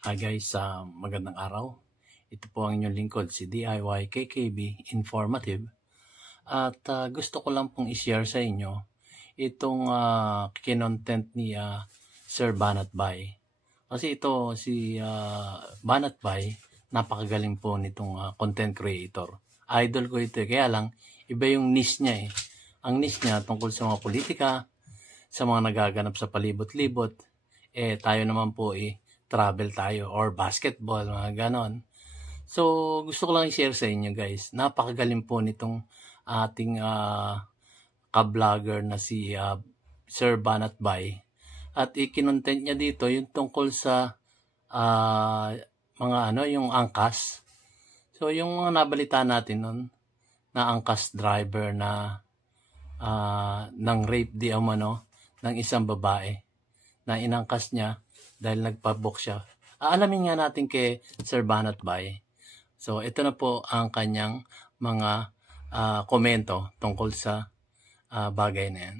Hi guys, magandang araw. Ito po ang inyong lingkod, si DIY KKB Informative. At gusto ko lang pong i-share sa inyo itong kinontent ni Sir Banatbay. Kasi ito, si Banatbay, napakagaling po nitong content creator. Idol ko ito kaya lang, iba yung niche niya eh. Ang niche niya tungkol sa mga politika, sa mga nagaganap sa palibot-libot. Tayo naman po travel tayo or basketball, mga ganon. So, gusto ko lang i-share sa inyo guys. Napakagaling po nitong ating ka-vlogger na si Sir Banatbay. At ikinontent niya dito yung tungkol sa yung angkas. So, yung mga nabalita natin nun, na angkas driver na ng rape di umano ng isang babae na inangkas niya dahil nagpabook siya. Aalamin nga natin kay Sir Banatbay. So, ito na po ang kanyang mga komento tungkol sa bagay na yan.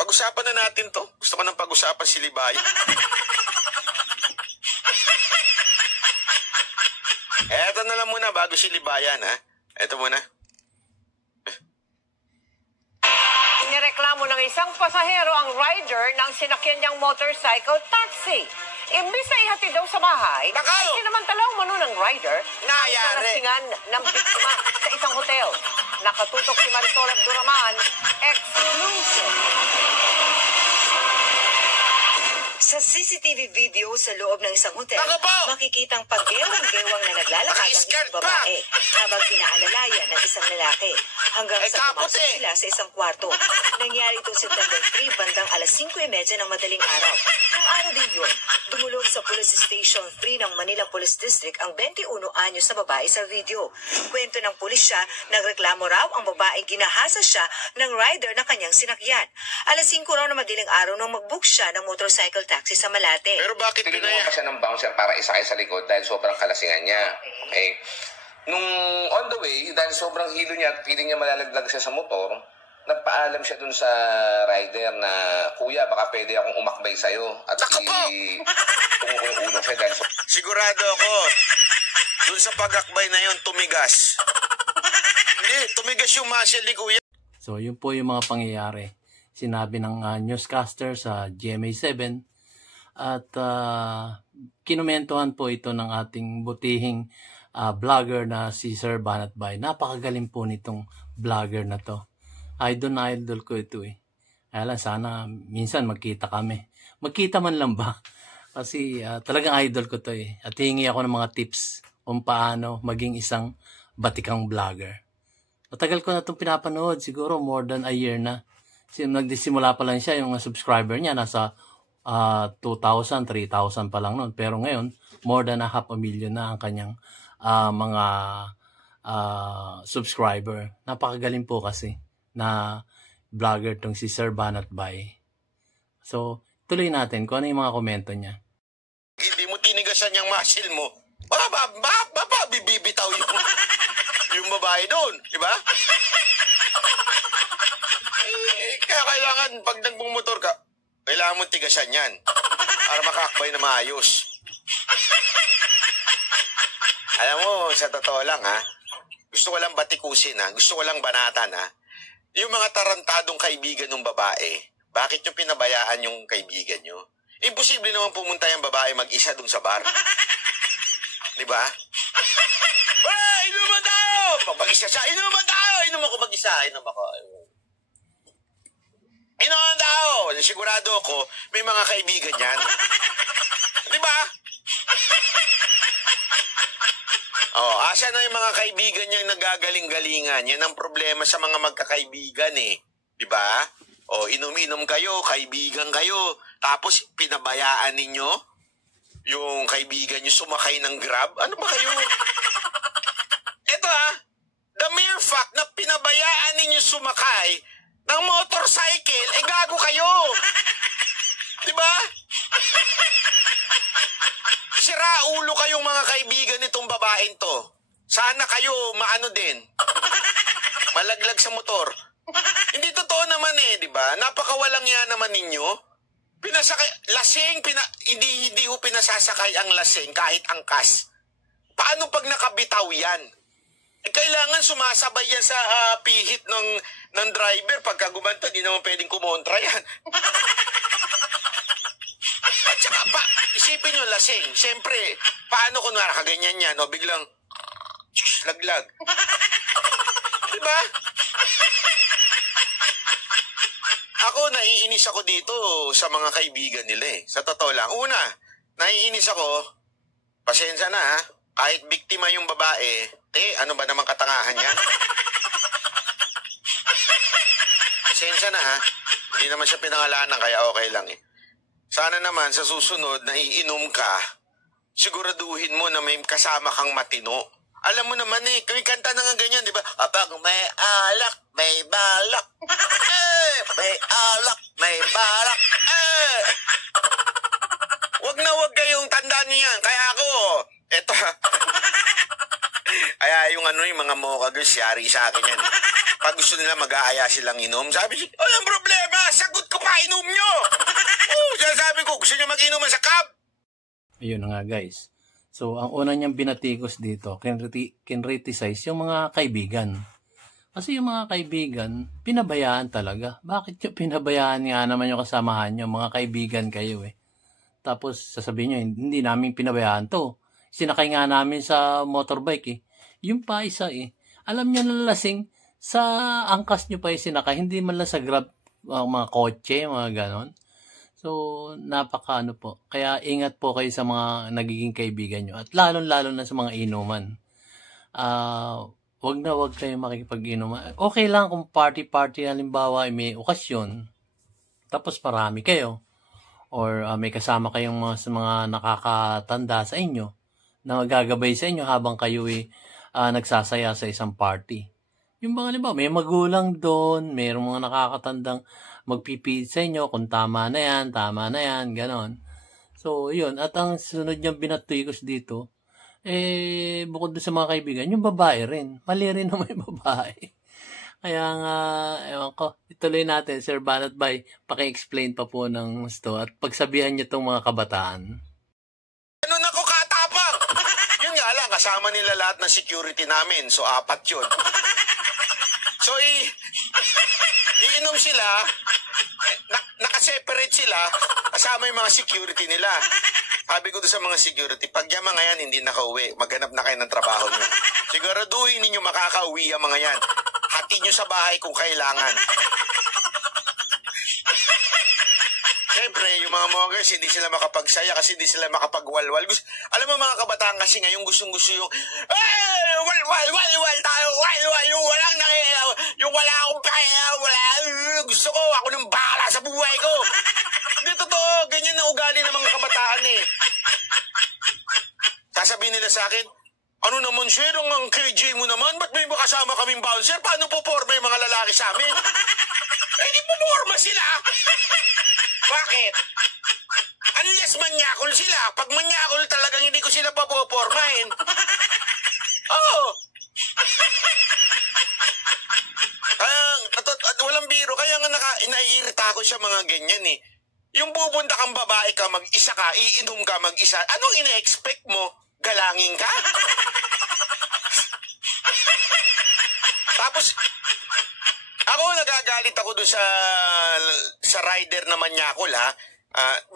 Pag-usapan na natin to. Gusto ko nang pag-usapan si Libayan. Eto na lang muna bago si Libayan, ha? Eto muna. Inireklamo ng isang pasahero ang rider ng sinakyan niyang motorcycle taxi. Imbis na ihatid daw sa bahay, Bakal! sinamantala umano ng rider ang kalasingan ng biktima sa isang hotel. Nakatutok si Marisol Abduraman, exclusive. Sa CCTV video sa loob ng isang hotel, Ako! makikitang paggewang-gewang na naglalakad ang isang babae habang pinaalalayan ng isang lalaki hanggang sa pumasok sila sa isang kwarto. Nangyari ito September 3 bandang alas 5:30 ng madaling araw. Nang araw din yun, dumulog sa Police Station 3 ng Manila Police District ang 21 anyos sa babae sa video. Kwento ng pulisya, nagreklamo raw ang babae ginahasa siya ng rider na kanyang sinakyan. Alas 5 raw na madaling araw nang mag-book siya ng motorcycle taxi sa Malate. Pero bakit Tinulungan pa siya ng bouncer para isakay sa likod dahil sobrang kalasingan niya. Okay. Nung on the way, dahil sobrang hilo niya at feeling niya malalaglag siya sa motor, nagpaalam siya dun sa rider na, "Kuya, baka pwede akong umakbay sa'yo." At tungo yung ulo siya dahil Sigurado ako, dun sa pag-akbay na yun, tumigas. Hindi, tumigas yung muscle ni Kuya. So, yun po yung mga pangyayari. Sinabi ng newscaster sa GMA7 at kinumentuhan po ito ng ating butihing vlogger na si Sir Banatbay. Napakagaling po nitong vlogger na to. Idol ko ito eh. Kaya lang sana minsan magkita kami. Magkita man lang ba? Kasi talagang idol ko to eh. At hingi ako ng mga tips kung paano maging isang batikang vlogger. Matagal ko na itong pinapanood. Siguro more than a year na. Nagsimula pa lang siya, yung subscriber niya nasa 2,000, 3,000 pa lang noon. Pero ngayon, more than 500,000 na ang kanyang mga subscriber. Napakagaling po kasi na vlogger tong si Sir Banatbay. So, tuloy natin kung ano yung mga komento niya. Hindi mo tinigasan yung muscle mo. Baka bibibitaw yung babae doon, di ba? Kaya kailangan, pag nagbumotor ka, kailangan mo tigasan yan para makakbay na maayos. Alam mo, sa totoo lang ha, gusto ko lang batikusin ha, gusto ko lang banatan ha, yung mga tarantadong kaibigan ng babae, bakit nyo pinabayaan yung kaibigan nyo? Imposible naman pumunta yung babae mag-isa dun sa bar. Diba? Inuman tayo! Pag-isa siya, inuman tayo! Inom ako mag-isa, inom ako. Inuman tayo! Sigurado ako, may mga kaibigan yan. Diba? Asa na yung mga kaibigan niyang nagagaling-galingan? Yan ang problema sa mga magkakaibigan eh. Diba? Inom-inom kayo, kaibigan kayo. Tapos pinabayaan ninyo yung kaibigan niyo sumakay ng Grab. Ano ba kayo? Ito the sumakay ng motorcycle, gago kayo. Diba? Sira ulo kayong mga kaibigan nitong babaeng to. Sana kayo maano din. Malaglag sa motor. Hindi totoo naman di ba? Napakawalang yan naman ninyo. Lasing, hindi ho pinasasakay ang lasing kahit angkas. Paano pag nakabitaw yan? Kailangan sumasabay yan sa pihit ng driver. Pagka gumanto, di naman pwedeng kumontra yan. At saka, isipin nyo, lasing. Siyempre, paano kung nakaganyan yan, biglang, laglag. Diba? Ako, naiinis ako dito sa mga kaibigan nila Sa totoo lang. Una, naiinis ako, pasensya na kahit biktima yung babae, ano ba namang katangahan yan? Pasensya na hindi naman siya pinangalanan kaya okay lang Sana naman sa susunod na iinom ka, siguraduhin mo na may kasama kang matino. Alam mo naman kami kanta na nga ganyan, di ba? Kapag may alak, may balak. May alak, may balak. Wag na wag kayong tandaan niyo yan. Kaya ako, eto. Kaya yung mga mocha girls, yari sa akin yan. Pag gusto nila mag-aaya silang inom, sabi siya, ang problema, sagot ko pa, inom nyo. Sabi ko, gusto nyo mag-inuman sa cab? Ayun na nga guys. So, ang una niyang binatikos dito, kinriticize yung mga kaibigan. Kasi yung mga kaibigan, pinabayaan talaga. Bakit yung pinabayaan nga naman yung kasamahan nyo? Mga kaibigan kayo Tapos, sasabihin nyo, hindi namin pinabayaan to. Sinakay nga namin sa motorbike Yung pa isa Alam nyo na lasing, sa angkas nyo pa sinakay. Hindi man lang sa grab, mga kotse, mga ganon. So, napaka po. Kaya ingat po kayo sa mga nagiging kaibigan nyo. At lalo na sa mga inuman. Wag na wag kayo makikipag-inuman. Okay lang kung party-party, halimbawa may okasyon. Tapos marami kayo. Or may kasama kayong mga nakakatanda sa inyo na gagabay sa inyo habang kayo nagsasaya sa isang party. Yung mga halimbawa, may magulang doon, mayroong mga nakakatandang magpipid sa inyo kung tama na yan, ganon. So, yun. At ang sunod niyang binatikos dito, bukod doon sa mga kaibigan, yung babae rin. Mali rin naman yung babae. Kaya nga, ewan ko, ituloy natin, Sir Banat Bay, paki-explain pa po ng gusto at pagsabihan niyo itong mga kabataan. Ano na ko katapang? Yun nga lang, kasama nila lahat ng security namin. So, 4 yun. So, iinom sila, nakaseparate sila, kasama yung mga security nila. Sabi ko doon sa mga security, pag yung mga yan hindi nakauwi, maghanap na kayo ng trabaho nyo. Siguraduhin ninyo makakauwi ang mga yan. Hati nyo sa bahay kung kailangan. Siyempre, yung mga mongers, hindi sila makapagsaya kasi hindi sila makapagwalwal. Alam mo mga kabataan kasi ngayon gustong-gusto yung wal tayo, yung walang yung wala akong kaya, gusto ko, ako nang bahala sa buhay ko. Hindi totoo, ganyan na ugali ng mga kabataan Sasabihin nila sa akin, ano naman sir, ang KJ mo naman, ba't may makasama kaming bouncer? Paano puporma yung mga lalaki sa amin? Hindi puporma sila. Bakit? Unless manyakol sila. Pag manyakol talagang hindi ko sila papopormahin. Oo. Walang biro. Kaya nga naiirita ako sa mga ganyan Yung pupunta kang babae ka, mag-isa ka, iinom ka mag-isa. Anong ina-expect mo? Galangin ka? Tapos, ako nagagalit ako doon sa rider na manyakol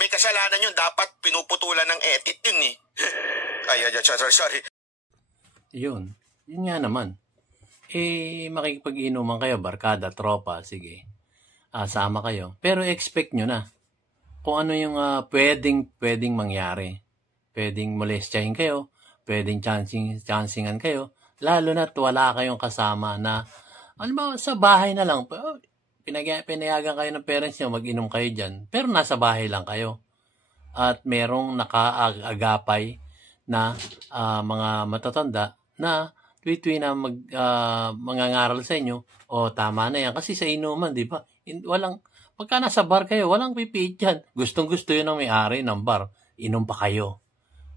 may kasalanan yun. Dapat pinuputulan ng etit yun Ay, sorry. Yun nga naman. Makikipag-inuman kayo, barkada, tropa, sige. Sama kayo. Pero expect nyo na kung ano yung pwedeng mangyari. Pwedeng molestyahin kayo, pwedeng chancingan kayo, lalo na't wala kayong kasama na, alam sa bahay na lang, pinayagan kayo ng parents nyo, mag-inom kayo dyan, pero nasa bahay lang kayo. At merong nakaagapay na mga matatanda na tuwi-tuwi na mangangaral sa inyo, tama na yan. Kasi sa inuman, di ba? Pagka nasa bar kayo, walang pipiit yan. Gustong-gusto yun ng may-ari ng bar. Inom pa kayo.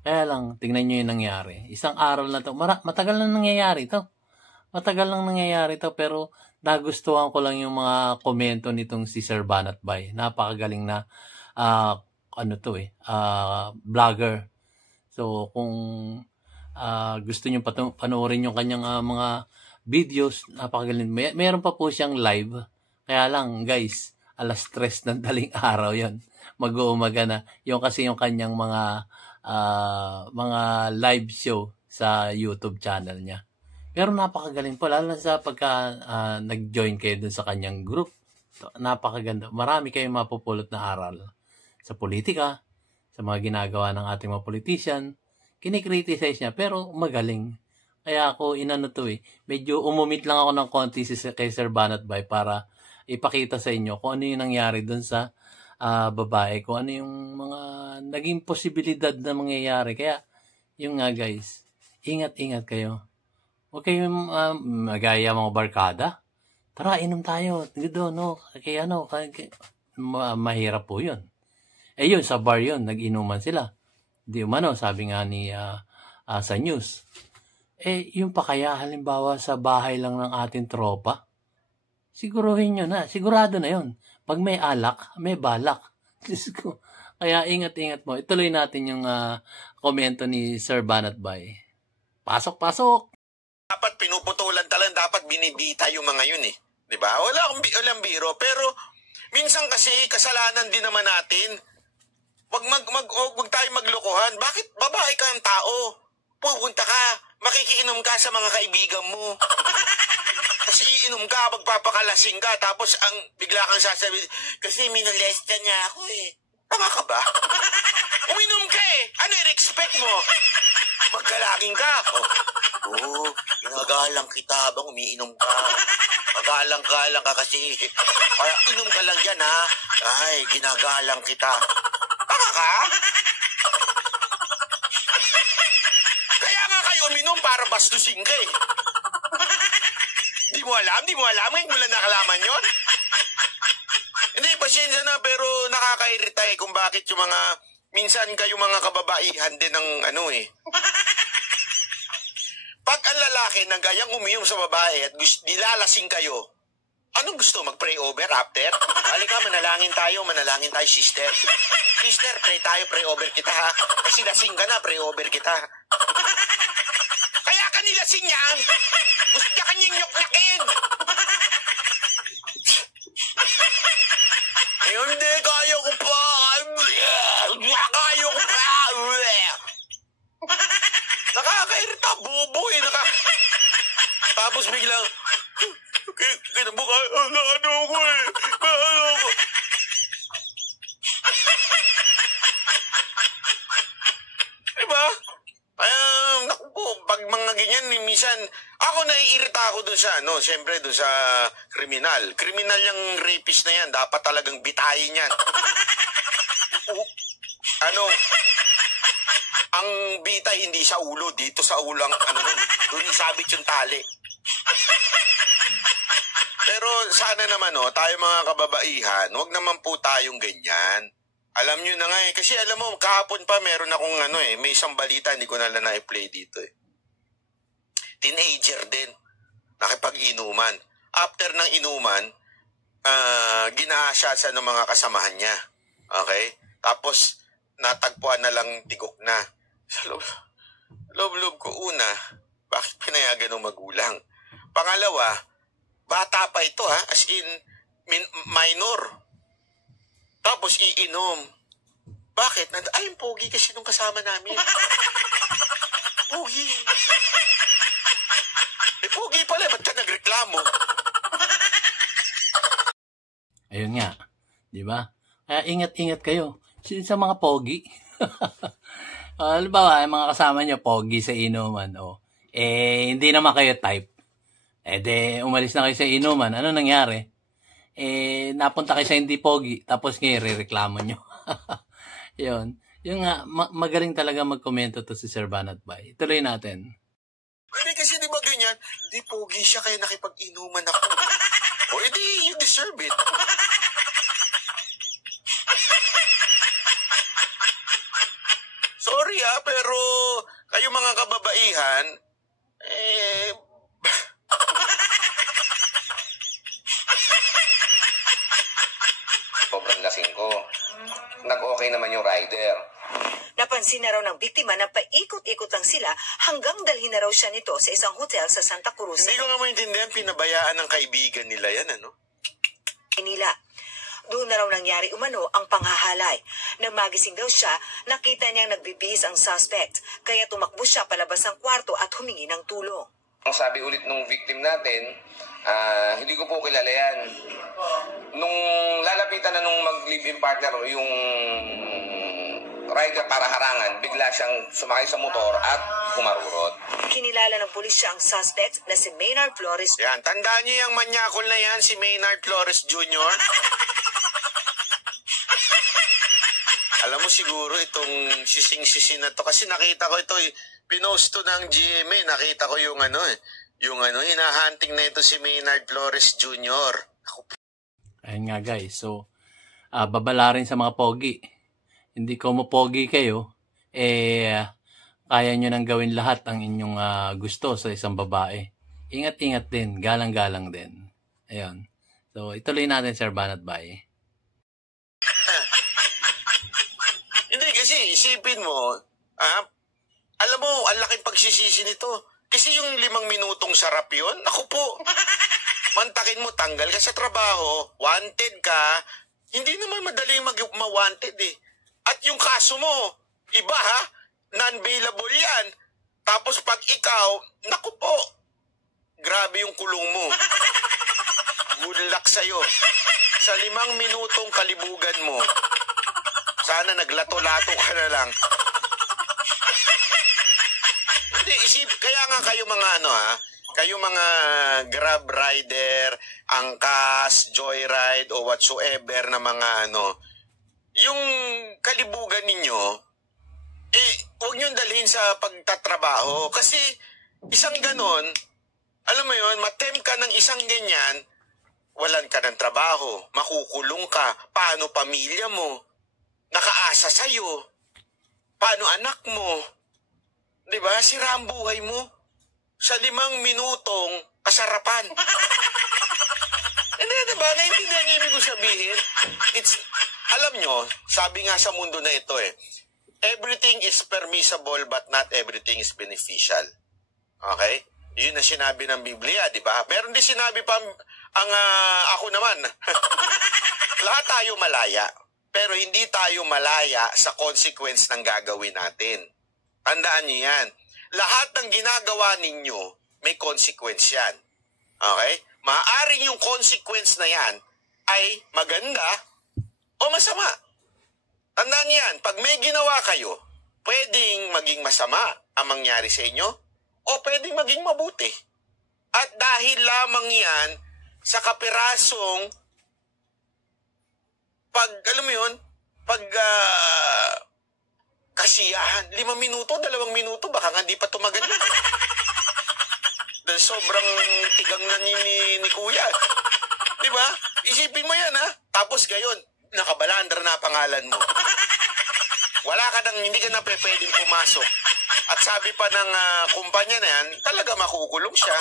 Kaya lang, tingnan nyo yung nangyari. Isang aral na to. Matagal na nangyayari to. Pero nagustuhan ko lang yung mga komento nitong si Sir Banat-Bay. Napakagaling na, vlogger. So, kung gusto nyo panoorin yung kanyang mga videos, napakagaling. Meron pa po siyang live. Kaya lang, guys, 3:00 ng daling araw yon, mag-uumaga na. Kasi yung kanyang mga live show sa YouTube channel niya. Pero napakagaling po, lalo na sa pagka nag-join kayo dun sa kanyang group. Napakaganda. Marami kayong mapupulot na aral sa politika, sa mga ginagawa ng ating mga politician. Kinikriticize niya, pero magaling. Kaya ako, medyo umumit lang ako ng konti kay Sir Banat-Bay para ipakita sa inyo kung ano yung nangyari dun sa babae, kung ano yung mga naging posibilidad na mangyayari. Kaya, yung nga guys, ingat-ingat kayo. Huwag kayong magaya mga barkada. Tara, inom tayo. Mahirap po yun. Yun, sa bar yun, nag-inuman sila. Di umano, sabi nga ni sa news. Yung pa kaya, halimbawa, sa bahay lang ng ating tropa, siguruhin nyo na. Sigurado na yun. Pag may alak, may balak. Kaya ingat-ingat mo. Ituloy natin yung komento ni Sir Banat-Bay. Pasok! Dapat pinuputulan talaga, dapat binibita yung mga yun eh. Diba? Walang biro. Pero minsan kasi kasalanan din naman natin. Wag tayo maglokohan. Bakit babae ka ang tao? Pupunta ka, makikiinom ka sa mga kaibigan mo. Tapos iinom ka, magpapakalasing ka, tapos bigla kang sasabihin, kasi minolesta niya ako eh. Tama ka ba? Uminom ka eh. Ano i-expect mo? Magkalaging ka. Ginagalang kita habang umiinom ka. Magalang-galang ka kasi. Kaya inom ka lang yan ha. Ay, ginagalang kita. Tama ka? Kaya nga kayo uminom para bastusin ka eh. Di mo alam? Ngayon mo lang nakalaman yun? Hindi, pasensya na, pero nakakairita eh kung bakit yung mga, minsan kayo mga kababaihan din ng Pag ang lalaki na gayang umiyom sa babae at nilalasing kayo, anong gusto? Mag-pray over after? Halika, manalangin tayo, sister. Sister, pray over kita ha. Kasi lasing ka na, pray over kita. Kaya ka nilasing yan. Gusto ka niyang nyok-nyakin. Hindi, kaya ko pa. Nakakairita, bobo eh. Tapos biglang, kinabuka, ano ko eh. Diba? Naku po, pag mga ganyan, minsan, ako naiirita ako dun sa, siyempre dun sa kriminal. Kriminal yung rapist na yan, dapat talagang bitayin yan. Ang bita hindi sa ulo, dito sa ulo ang doon isabit yung tali. Pero sana naman tayo mga kababaihan, wag naman po tayong ganyan. Alam nyo na nga eh, kasi alam mo, kahapon pa meron akong may isang balita, hindi ko na lang na-play dito eh. Teenager din, nakipag-inuman. After ng inuman, ginahasya sa ng mga kasamahan niya. Okay? Tapos, natagpuan na lang tigok na. Sa loob ko, una, bakit pinayagan ng magulang? Pangalawa, bata pa ito ha, as in, minor. Tapos iinom. Bakit? Ay, pogi kasi nung kasama namin. Pogi. Pogi pala, ba't ka nagreklamo? Ayun nga. Diba? Kaya ingat-ingat kayo. Sa mga pogi. Halimbawa, yung mga kasama niyo, pogi sa inuman. Hindi naman kayo type. Umalis na kayo sa inuman. Ano nangyari? Napunta kayo sa hindi pogi, tapos ngayon re-reklamo nyo. Yun. Yung magaling talaga magkomento to si Sir Banat-Bay. Ituloy natin. Hindi kasi di ba ganyan. Hindi, pogi siya kaya nakipag-inuman ako. O edi, you deserve it. Sorry pero kayo mga kababaihan, sobrang lasing ko. Nag-okay naman yung rider. Napansin na raw ng biktima na paikot-ikot lang sila hanggang dalhin na raw siya nito sa isang hotel sa Santa Cruz. Hindi ko nga maintindihan, pinabayaan ng kaibigan nila yan, ano? Manila. Doon na raw nangyari umano ang panghahalay. Nang magising daw siya, nakita niyang nagbibihis ang suspect, kaya tumakbo siya palabas ng kwarto at humingi ng tulong. Ang sabi ulit nung victim natin, hindi ko po kilala yan. Nung lalapitan na nung mag-live-in partner yung rider para harangan, bigla siyang sumakay sa motor at humarurot. Kinilala ng pulisya ang suspect na si Maynard Flores. Yan, tandaan niyo yung manyakol na yan, si Maynard Flores Jr. Alam mo siguro itong sising-sisi na to, kasi nakita ko ito, pinost to ng GMA, nakita ko yung hinahunting na ito si Maynard Flores Jr. Ayun nga guys, so babala rin sa mga pogi. Hindi ko pogi kayo, kaya nyo nang gawin lahat ang inyong gusto sa isang babae. Ingat-ingat din, galang-galang din. Ayun. So ituloy natin, Sir Banat Bay. Hindi kasi isipin mo, alam mo, ang laking pagsisisi nito. Kasi yung 5 minutong sarap yun, naku po, mantakin mo, tanggal ka sa trabaho, wanted ka, hindi naman madaling ma-wanted eh. At yung kaso mo, iba non-bailable yan. Tapos pag ikaw, naku po, grabe yung kulong mo. Good luck sa'yo. Sa 5 minutong kalibugan mo, sana naglato-lato ka na lang. Hindi, kaya nga kayo mga kayo mga grab rider, angkas, joyride, o whatsoever na mga yung kalibugan ninyo, huwag nyo dalhin sa pagtatrabaho. Kasi isang ganon, alam mo yun, matempt ka ng isang ganyan, walan ka ng trabaho, makukulong ka, paano pamilya mo? Nakaasa sa'yo. Paano anak mo? Diba? Sira ang buhay mo. Sa 5 minutong kasarapan. Hindi, diba? Naintindihan niyo ibig ko sabihin? Alam nyo, sabi nga sa mundo na ito everything is permissible but not everything is beneficial. Okay? Yun na sinabi ng Biblia, diba? Meron din sinabi pa ako naman. Lahat tayo malaya. Pero hindi tayo malaya sa consequence ng gagawin natin. Tandaan niyo yan. Lahat ng ginagawa ninyo, may consequence yan. Okay? Maaaring yung consequence na yan ay maganda o masama. Tandaan niyo yan. Pag may ginawa kayo, pwedeng maging masama ang mangyari sa inyo o pwedeng maging mabuti. At dahil lamang yan sa kapirasong kasiyahan. 5 minuto, 2 minuto, baka nga di pa tumagal na. Dahil sobrang tigang na ni Kuya. Diba? Isipin mo yan Tapos gayon, nakabalandra na pangalan mo. Hindi ka na pwedeng pumasok. At sabi pa ng kumpanya na yan, talaga makukulong siya.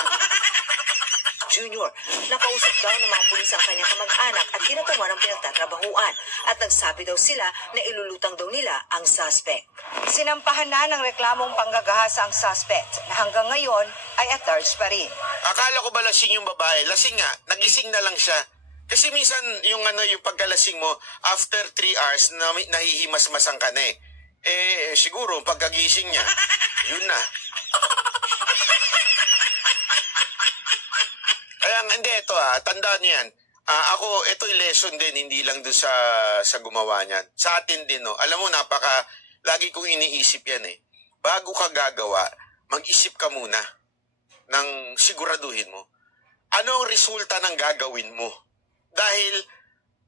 Junior, nakausap daw ng mga pulis ang kanyang kamag-anak at kinatawa ng pinagtatrabahuan at nagsabi daw sila na ilulutang daw nila ang suspect. Sinampahan na ng reklamong panggagahasa ang suspect na hanggang ngayon ay at large pa rin. Akala ko ba lasing yung babae? Lasing nga, nagising na lang siya. Kasi minsan yung pagkalasing mo, after 3 hours, nahihimas-masang ka na siguro pagkagising niya, yun na. Kaya hindi, ito tandaan niyo yan. Ito'y lesson din, hindi lang doon sa gumawa niyan. Sa atin din, alam mo, lagi kong iniisip yan Bago ka gagawa, mag-isip ka muna ng siguraduhin mo. Ano ang resulta ng gagawin mo? Dahil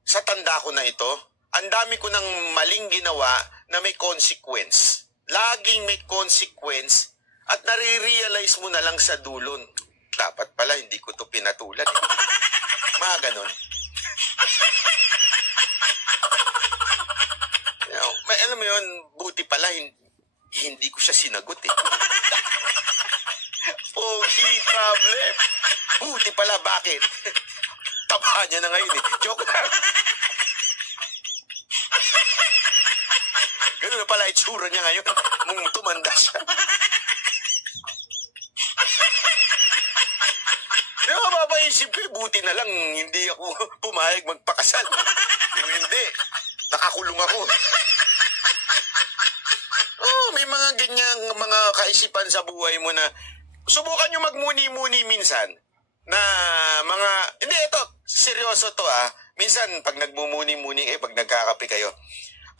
sa tanda ko na ito, ang dami ko ng maling ginawa na may consequence. Laging may consequence at nare-realize mo na lang sa dulo. dapat pala hindi ko to pinatulan. Mga ganon. Alam mo yun, buti pala hindi ko siya sinagot eh. Pogi problem. Buti pala, bakit? Taba niya na ngayon eh. Joke lang. Ganun na pala itsura niya ngayon. Mung tumanda siya. Mapapaisip ko, buti na lang hindi ako pumayag magpakasal. Kung hindi, nakakulong ako. May mga ganyang mga kaisipan sa buhay mo na subukan nyo magmuni-muni minsan na mga, hindi, ito, seryoso to minsan pag nagmumuni-muni pag nagkakape kayo,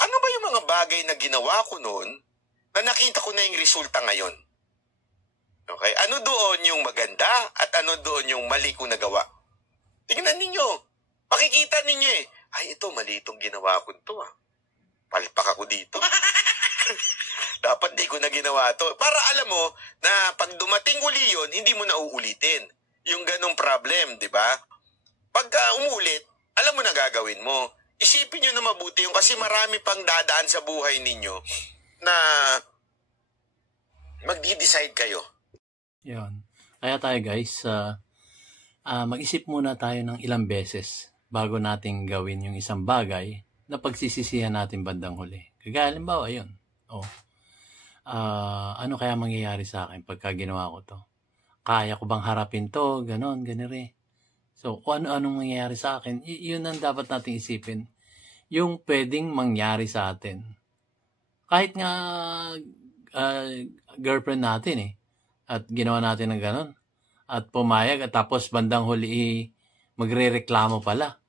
ano ba yung mga bagay na ginawa ko noon na nakita ko na yung resulta ngayon? Okay? Ano doon yung maganda at ano doon yung mali kong nagawa? Tingnan ninyo. Makikita ninyo ay ito, mali itong ginawa ko ito Palpak ako dito. Dapat di ko na ginawa to. Para alam mo na pag dumating uli yun, hindi mo na uulitin. Yung ganong problem, di ba? Pagka umulit, alam mo na gagawin mo. Isipin nyo na mabuti yung kasi marami pang dadaan sa buhay ninyo na magdi-decide kayo. Yun. Kaya tayo guys, mag-isip muna tayo ng ilang beses bago nating gawin yung isang bagay na pagsisisihan natin bandang huli. Kaya halimbawa, yun. Ano kaya mangyayari sa akin pagka ginawa ko to? Kaya ko bang harapin to? Ganon, ganire. So, kung ano-anong mangyayari sa akin, yun ang dapat nating isipin. Yung pwedeng mangyari sa atin. Kahit nga girlfriend natin at ginawa natin ng ganon. At pumayag at tapos bandang huli magre-reklamo pala.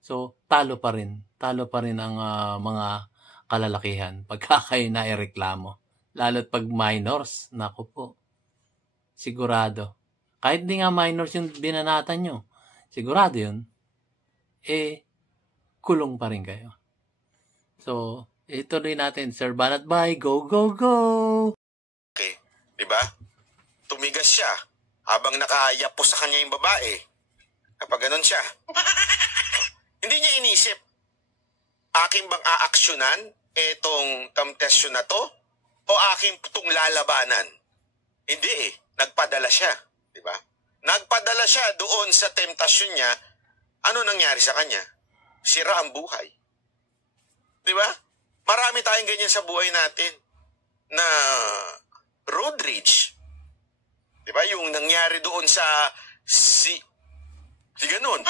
So, talo pa rin. Talo pa rin ang mga kalalakihan pagka kayo na ireklamo. Lalo't pag minors, naku po, sigurado. Kahit di nga minors yung binanatan nyo, sigurado yun, kulong pa rin kayo. So, ituloy natin, Sir Banat Bay, go, go, go! Okay, diba? Tumigas siya habang nakayapos sa kanya yung babae. Kapag ganun siya, hindi niya inisip, aking bang aaksyonan etong temptasyon na to? O aking itong lalabanan? Hindi nagpadala siya, di ba? Nagpadala siya doon sa temptasyon niya. Ano nangyari sa kanya? Sira ang buhay. Di ba? Marami tayong ganyan sa buhay natin na road rage. Di ba? Yung nangyari doon sa si ganun.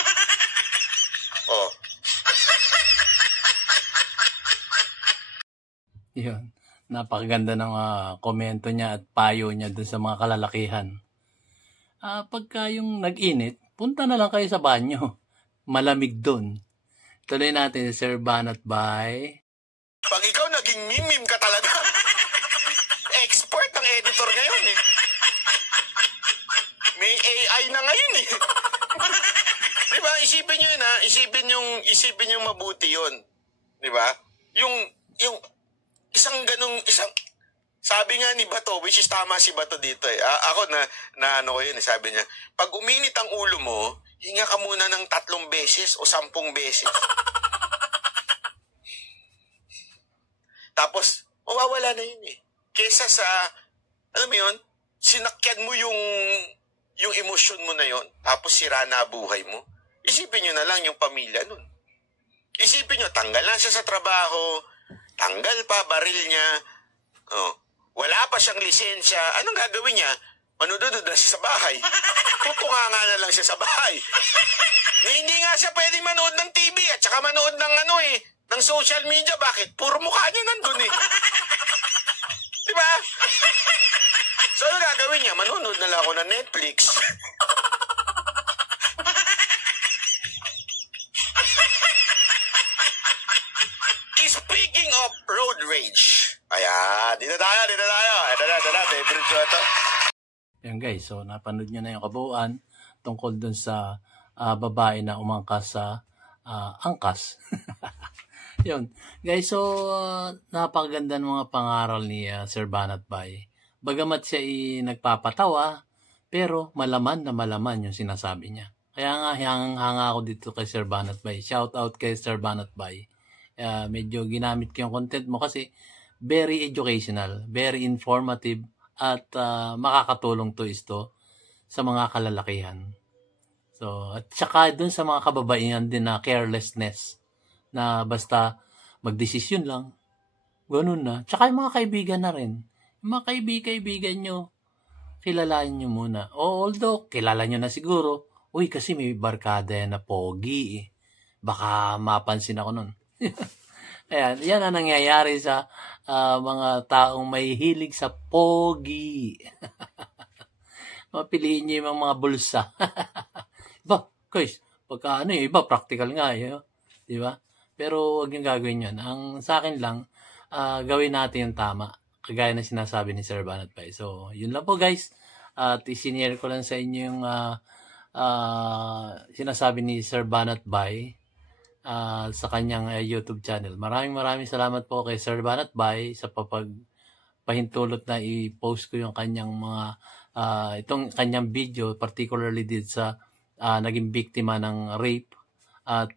Yun. Napakaganda ng komento niya at payo niya dun sa mga kalalakihan. Pagka yung nag-init, punta na lang kayo sa banyo. Malamig dun. Tuloy natin, Sir Banat Bay. Pag ikaw naging mimim ka talaga, expert ng editor ngayon May AI na ngayon Diba? Isipin nyo yun Isipin yung mabuti yun. Diba? Yung sabi nga ni Bato, which is tama si Bato dito Ako na ano ko yun sabi niya, pag uminit ang ulo mo, hinga ka muna ng 3 beses o 10 beses. Tapos, mawawala na yun Kesa sa, alam mo yun, sinakyan mo yung emosyon mo na yun, tapos sira na buhay mo. Isipin nyo na lang yung pamilya nun. Isipin nyo, tanggal na siya sa trabaho, tanggal pa, baril niya, wala pa siyang lisensya, anong gagawin niya? Manunod na siya sa bahay. Tutunganga na lang siya sa bahay. Hindi nga siya pwede manood ng TV at saka manood ng ng social media. Bakit? Puro mukha niya nandun Diba? So, ano gagawin niya? Manunod na lang ako ng Netflix. Speaking of road rage. Ayan, dito tayo. Ito na, favorite ko ito. Yan guys, so napanood nyo na yung kabuuan tungkol dun sa babae na umangkas sa angkas. Yun. Guys, so napakaganda ng mga pangaral ni Sir Banat Bay. Bagamat siya nagpapatawa, Pero malaman na malaman yung sinasabi niya. Kaya nga, hanga ako dito kay Sir Banat Bay. Shout out kay Sir Banat Bay. Medyo ginamit ko yung content mo kasi very educational, very informative, at makakatulong to sa mga kalalakihan. So, at saka dun sa mga kababaihan din na carelessness, na basta magdesisyon lang, ganun na. Tsaka yung mga kaibigan na rin. Yung mga kaibigan nyo, kilalain nyo muna. Although, kilala nyo na siguro, uy, kasi may barkada yan na pogi eh. Baka mapansin ako nun. Ayan, yan ang nangyayari sa mga taong may hilig sa pogi. Mapiliin nyo yung mga bulsa. Iba, guys, pagka iba, practical nga eh. Diba? Pero huwag yung gagawin yun. Ang sa akin lang, gawin natin yung tama. Kagaya na sinasabi ni Sir Banat Bay. So, yun lang po guys. At isinare ko lang sa inyo yung sinasabi ni Sir Banat Bay sa kanyang YouTube channel. Maraming salamat po kay Sir Banat Bay sa pahintulot na i-post ko yung kanyang mga itong kanyang video, particularly dito sa naging biktima ng rape. At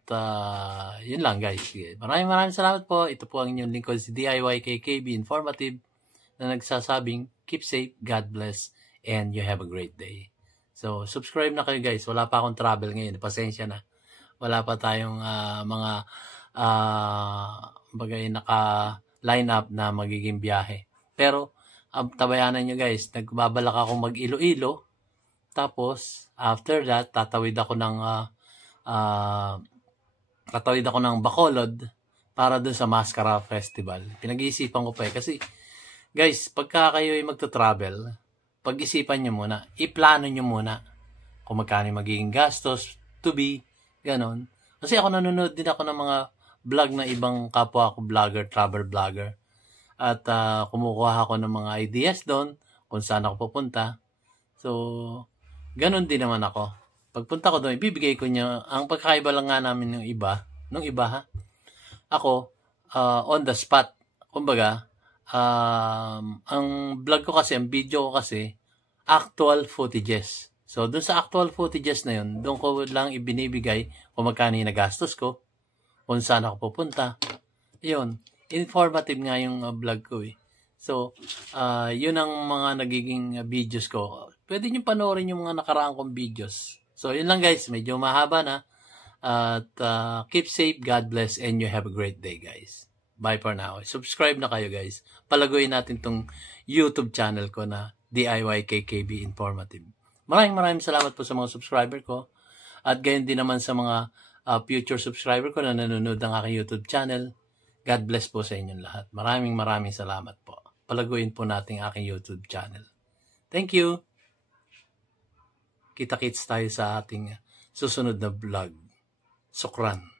yun lang guys. Maraming salamat po. Ito po ang inyong lingkod si DIY KKB Informative na nagsasabing keep safe, God bless, and you have a great day. So subscribe na kayo guys. Wala pa akong travel ngayon. Pasensya na. Wala pa tayong mga bagay naka-line up na magiging biyahe. Pero tabayanan nyo guys. Nagbabalak ako mag-Iloilo. Tapos after that, tatawid ako ng Bacolod para dun sa Mascara Festival. Pinag-iisipan ko pa kasi guys, pagka kayo ay magta-travel, pag-isipan nyo muna, iplano nyo muna kung magkano magiging gastos to be, ganon. Kasi ako nanonood din ako ng mga vlog na ibang kapwa ko vlogger, travel vlogger. At kumukuha ako ng mga ideas doon kung saan ako pupunta. So, ganon din naman ako. Pagpunta ko doon, ibibigay ko niya. Ang pagkaiba lang nga namin nung iba ha, ako, on the spot. Kumbaga, ang vlog ko kasi, ang video ko kasi, actual footages. So, dun sa actual footages na yun, doon ko lang ibinibigay kung magkano yung nagastos ko, kung saan ako pupunta. Yun, informative nga yung vlog ko eh. So, yun ang mga nagiging videos ko. Pwede nyo panoorin yung mga nakaraang kong videos. So, yun lang guys. Medyo mahaba na. At keep safe, God bless, and you have a great day guys. Bye for now. Subscribe na kayo guys. Palaguin natin tong YouTube channel ko na DIY KKB Informative. Maraming salamat po sa mga subscriber ko. At gayon din naman sa mga future subscriber ko na nanonood ng aking YouTube channel. God bless po sa inyong lahat. Maraming salamat po. Palaguin po natin aking YouTube channel. Thank you. Kita-kits tayo sa ating susunod na vlog. Sukran.